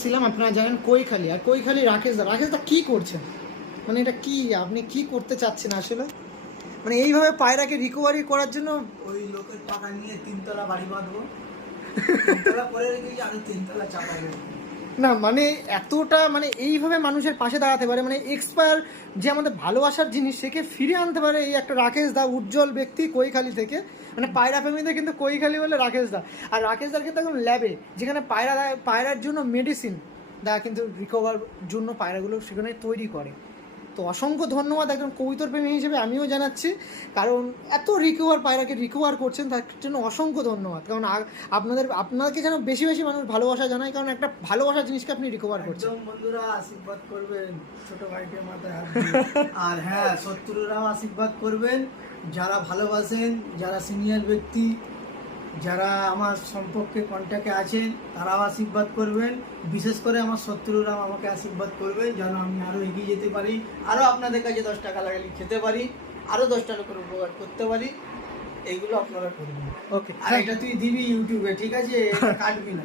ছিলাম আপনারা জানেন কৈখালি, আর কৈখালি রাকেশদা কি করছেন, মানে এটা কি, আপনি কি করতে চাচ্ছেন আসলে? মানে এইভাবে পায়রাকে রিকভারি করার জন্য ওই লোকের টাকা নিয়ে 3 তলা বাড়ি বাঁধবো, 3 তলা করে রেখেছি, আরো 3 তলা চাপাই দেবো। না মানে এতটা মানে এইভাবে মানুষের পাশে দাঁড়াতে পারে, মানে এক্সপায়ার যে আমাদের ভালোবাসার জিনিস সেকে ফিরে আনতে পারে এই একটা রাকেশ দা, উজ্জ্বল ব্যক্তি কৈখালি থেকে। মানে পায়রা প্রেমীদের কিন্তু কৈখালি বলে রাকেশ দা, আর রাকেশ দার কিন্তু একদম ল্যাবে, যেখানে পায়রার জন্য মেডিসিন দা কিন্তু রিকভার জন্য পায়রাগুলো সেখানে তৈরি করে। তো অসংখ্য ধন্যবাদ একজন কবুতর প্রেমী হিসেবে আমিও জানাচ্ছি, কারণ এত পায়রাকে রিকভার করছেন তার জন্য অসংখ্য ধন্যবাদ। কারণ আপনাকে যেন বেশি বেশি মানুষ ভালোবাসা জানায়, কারণ একটা ভালোবাসার জিনিসকে আপনি রিকভার করছেন। একদম বন্ধুরা আশীর্বাদ করবেন, ছোট ভাইকে মাথায় হাত দিয়ে। আর হ্যাঁ, শত্রুরাও আশীর্বাদ করবেন, যারা ভালোবাসেন, যারা সিনিয়র ব্যক্তি, যারা আমার সম্পর্কে কন্ট্যাক্টে আছেন তারাও আশীর্বাদ করবেন। বিশেষ করে আমার শত্রুরাও আমাকে আশীর্বাদ করবেন যেন আমি আরও এগিয়ে যেতে পারি, আরও আপনাদের কাছে 10 টাকা লাগালে খেতে পারি, আরও 10টা লোকের উপকার করতে পারি। এইগুলো আপনারা করবেন। ওকে, আর এটা তুই দিবি ইউটিউবে, ঠিক আছে? এটা কাটবি না।